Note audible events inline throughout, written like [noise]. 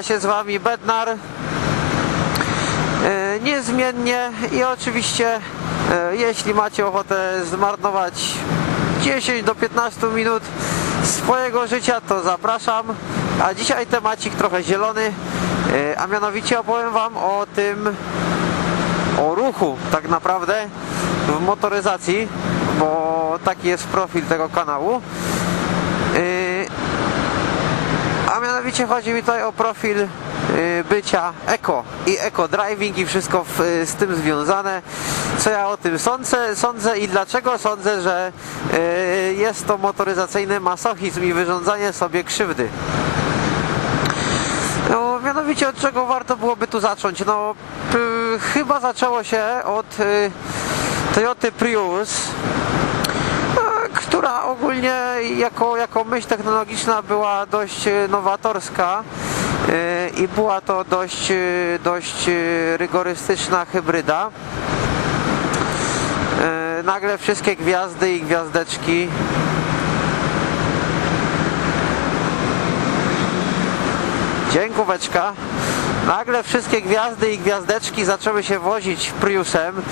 Wita się z Wami Bednar. E, Niezmiennie i oczywiście, e, jeśli macie ochotę zmarnować 10 do 15 minut swojego życia, to zapraszam. A dzisiaj temacik trochę zielony, e, a mianowicie opowiem Wam o tym, o ruchu tak naprawdę w motoryzacji, bo taki jest profil tego kanału. Yy, A mianowicie chodzi mi tutaj o profil yy, bycia eko i eko driving i wszystko w, y, z tym związane. Co ja o tym sądzę, sądzę i dlaczego sądzę, że yy, jest to motoryzacyjny masochizm i wyrządzanie sobie krzywdy. No, mianowicie od czego warto byłoby tu zacząć? No, y, chyba zaczęło się od y, Toyoty Prius, która ogólnie jako, jako myśl technologiczna była dość e, nowatorska e, i była to dość, e, dość rygorystyczna hybryda. Nagle wszystkie gwiazdy i gwiazdeczki Dziękóweczka. Nagle wszystkie gwiazdy i gwiazdeczki zaczęły się wozić Priusem,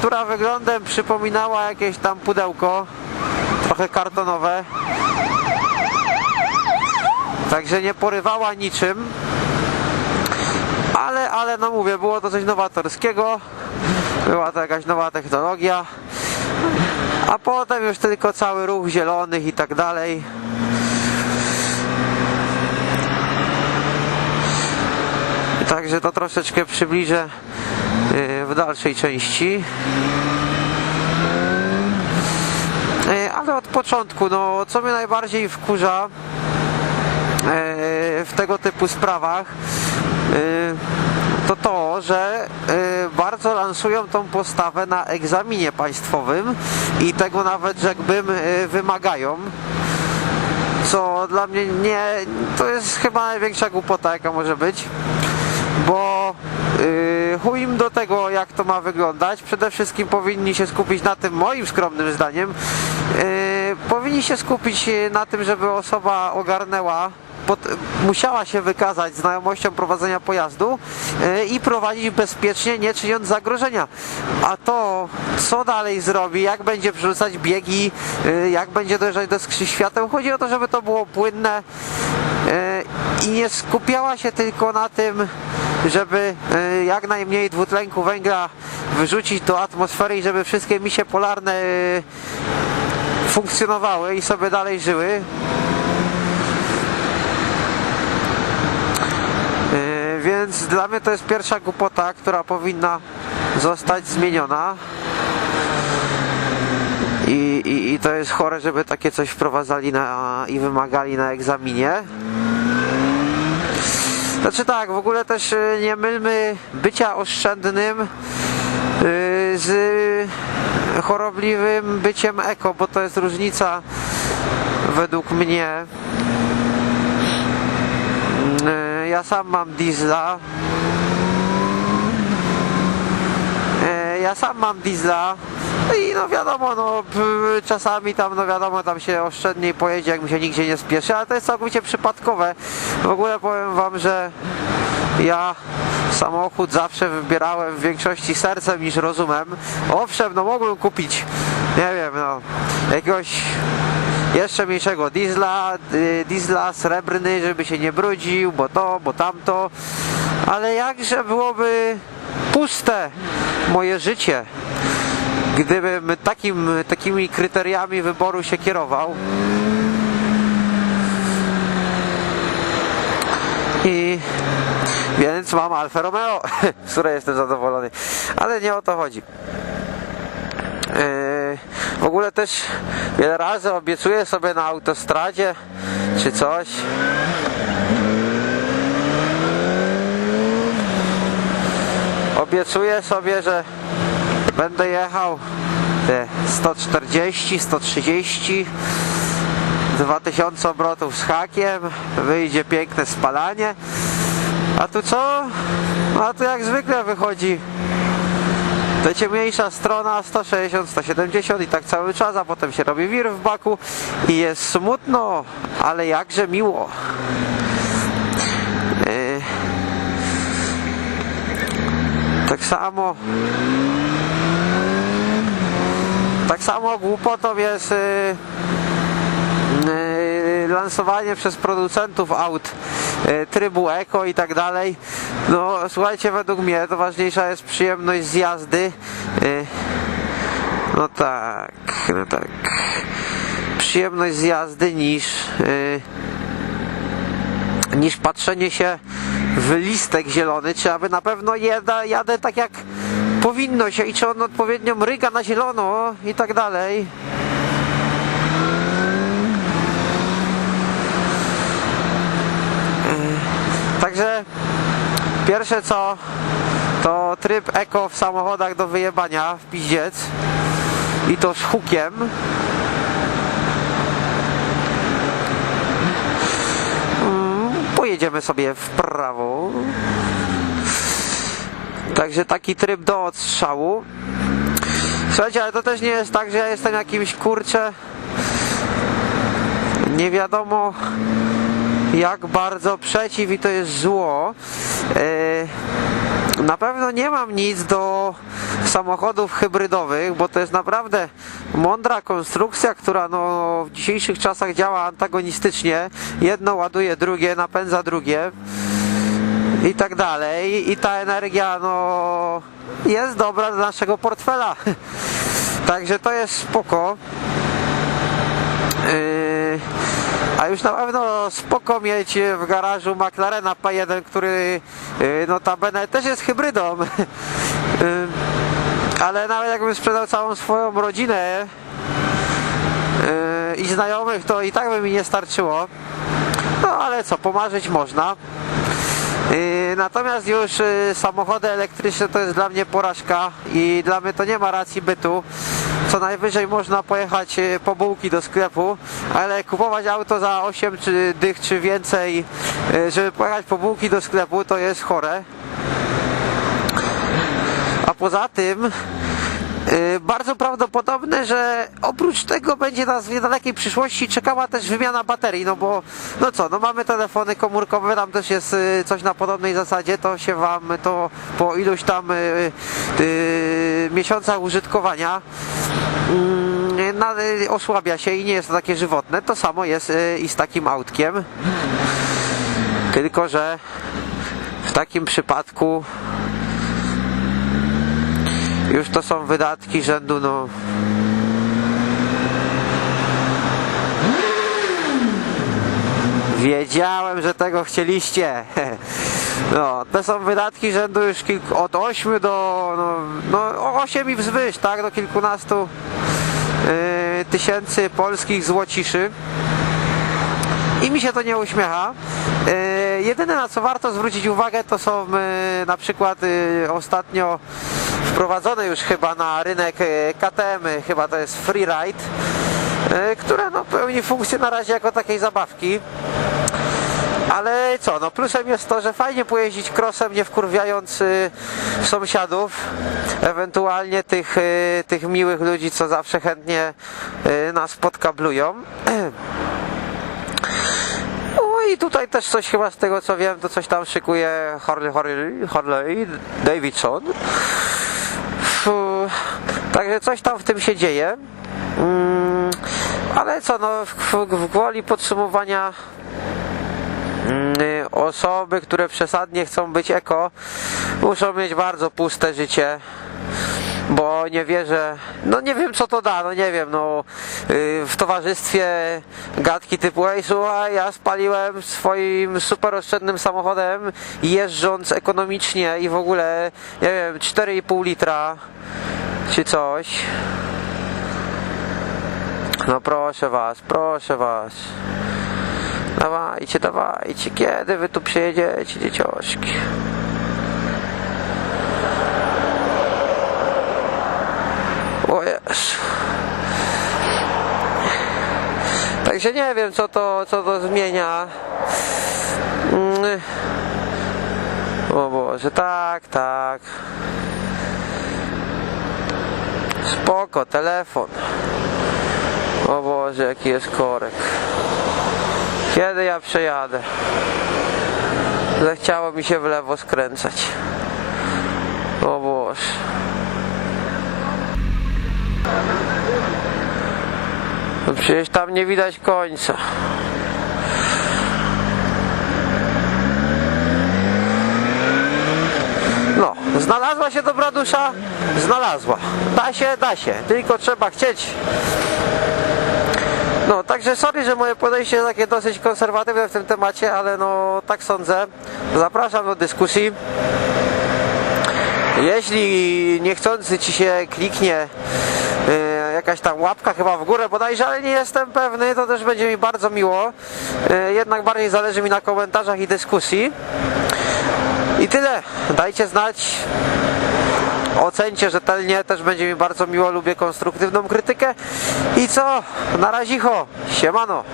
która wyglądem przypominała jakieś tam pudełko, trochę kartonowe. Także nie porywała niczym. Ale, ale no mówię, było to coś nowatorskiego. Była to jakaś nowa technologia. A potem już tylko cały ruch zielonych i tak dalej. Także to troszeczkę przybliżę w dalszej części. Yy, Ale od początku, no co mnie najbardziej wkurza w tego typu sprawach, to to, że bardzo lansują tą postawę na egzaminie państwowym i tego nawet rzekłbym wymagają co dla mnie nie, to jest chyba największa głupota jaka może być bo yy, chuj im do tego, jak to ma wyglądać. Przede wszystkim powinni się skupić na tym, moim skromnym zdaniem, yy, powinni się skupić yy, na tym, żeby osoba ogarnęła, pod, musiała się wykazać znajomością prowadzenia pojazdu yy, i prowadzić bezpiecznie, nie czyniąc zagrożenia. A to, co dalej zrobi, jak będzie przerzucać biegi, yy, jak będzie dojeżdżać do skrzy świateł, chodzi o to, żeby to było płynne, i nie skupiała się tylko na tym, żeby e, jak najmniej dwutlenku węgla wyrzucić do atmosfery i żeby wszystkie misie polarne e, funkcjonowały i sobie dalej żyły. E, Więc dla mnie to jest pierwsza głupota, która powinna zostać zmieniona. I, i, I to jest chore, żeby takie coś wprowadzali na, i wymagali na egzaminie. Znaczy tak, w ogóle też y, nie mylmy bycia oszczędnym y, z chorobliwym byciem eko, bo to jest różnica według mnie. Y, Ja sam mam diesla. Ja sam mam diesla. No I no wiadomo, no czasami tam, no wiadomo, tam się oszczędniej pojedzie, jak mi się nigdzie nie spieszy, ale to jest całkowicie przypadkowe. W ogóle powiem wam, że ja samochód zawsze wybierałem w większości sercem niż rozumem. Owszem, no mogłem kupić, nie wiem, no, jakiegoś jeszcze mniejszego diesla, y, diesla srebrny, żeby się nie brudził, bo to, bo tamto, ale jakże byłoby puste moje życie, gdybym takim, takimi kryteriami wyboru się kierował. I więc mam Alfa Romeo, [laughs] z której jestem zadowolony. Ale nie o to chodzi. Yy, W ogóle też wiele razy obiecuję sobie na autostradzie czy coś. Obiecuję sobie, że Będę jechał 140, 130 2000 obrotów z hakiem wyjdzie piękne spalanie a tu co? No, a tu jak zwykle wychodzi to ciemniejsza strona 160, 170 i tak cały czas, a potem się robi wir w baku i jest smutno, ale jakże miło. E, tak samo tak samo głupotą jest. Yy, yy, lansowanie przez producentów aut yy, trybu eko i tak dalej. No słuchajcie, według mnie to ważniejsza jest przyjemność z jazdy. No tak, no tak. Przyjemność z jazdy niż niż patrzenie się w listek zielony, czy aby na pewno jada, jadę tak jak powinno się i czy on odpowiednio mryga na zielono i tak dalej. Yy, Także pierwsze co to tryb eko w samochodach do wyjebania w piździec i to z hukiem. Mm, Pojedziemy sobie w prawo. Także taki tryb do odstrzału. Słuchajcie, ale to też nie jest tak, że ja jestem jakimś kurczę. Nie wiadomo jak bardzo przeciw i to jest zło. Yy, Na pewno nie mam nic do samochodów hybrydowych, bo to jest naprawdę mądra konstrukcja, która no, w dzisiejszych czasach działa antagonistycznie. Jedno ładuje drugie, napędza drugie i tak dalej. I ta energia no, jest dobra dla naszego portfela. [laughs] Także to jest spoko. Yy, a już na pewno spoko mieć w garażu McLarena P1, który yy, notabene też jest hybrydą. [laughs] Yy, Ale nawet jakbym sprzedał całą swoją rodzinę yy, i znajomych, to i tak by mi nie starczyło. No ale co, pomarzyć można. Yy, Natomiast już yy, samochody elektryczne to jest dla mnie porażka i dla mnie to nie ma racji bytu. Co najwyżej można pojechać yy, po bułki do sklepu, ale kupować auto za 8 czy dych czy więcej, żeby pojechać po bułki do sklepu to jest chore. A poza tym bardzo prawdopodobne, że oprócz tego będzie nas w niedalekiej przyszłości czekała też wymiana baterii, no bo no co, no mamy telefony komórkowe, tam też jest yy, coś na podobnej zasadzie, to się wam to po iluś tam yy, miesiącach użytkowania yy, osłabia się i nie jest to takie żywotne. To samo jest i z takim autkiem. Tylko, że w takim przypadku już to są wydatki rzędu no Wiedziałem, że tego chcieliście. [laughs] No, to są wydatki rzędu już kilku, od 8 do no, no 8 i wzwyż, tak, do kilkunastu yy, tysięcy polskich złociszy. I mi się to nie uśmiecha. Yy, jedyne na co warto zwrócić uwagę to są yy, na przykład yy, ostatnio wprowadzone już chyba na rynek yy, KTM, -y, chyba to jest Freeride, yy, które no, pełni funkcję na razie jako takiej zabawki. Ale co, no plusem jest to, że fajnie pojeździć krosem, nie wkurwiając y, sąsiadów, ewentualnie tych, y, tych miłych ludzi, co zawsze chętnie y, nas podkablują. [clears throat] No i tutaj też coś chyba z tego co wiem, to coś tam szykuje Harley, Harley, Harley Davidson. Także coś tam w tym się dzieje. Mm, Ale co, no w, w gwoli podsumowania mm, osoby, które przesadnie chcą być eko, muszą mieć bardzo puste życie bo nie wierzę, no nie wiem co to da, no nie wiem, no yy, w towarzystwie gadki typu ej słuchaj, ja spaliłem swoim super oszczędnym samochodem jeżdżąc ekonomicznie i w ogóle, nie wiem, 4,5 litra czy coś. No proszę was, proszę was. Dawajcie, dawajcie, kiedy wy tu przyjedziecie, dzieciośki? O Jezu. Także nie wiem, co to, co to zmienia. Mm. O Boże, tak, tak. Spoko, telefon. O Boże, jaki jest korek. Kiedy ja przejadę? Zechciało mi się w lewo skręcać. O Boż. No przecież tam nie widać końca. No, znalazła się dobra dusza? Znalazła. Da się, da się. Tylko trzeba chcieć. No, także sorry, że moje podejście jest takie dosyć konserwatywne w tym temacie, ale no tak sądzę. Zapraszam do dyskusji. Jeśli niechcący ci się kliknie e, jakaś tam łapka chyba w górę bodajże, ale nie jestem pewny, to też będzie mi bardzo miło. E, jednak bardziej zależy mi na komentarzach i dyskusji. I tyle. Dajcie znać. Ocencie rzetelnie, też będzie mi bardzo miło, lubię konstruktywną krytykę. I co? Na razicho, siemano.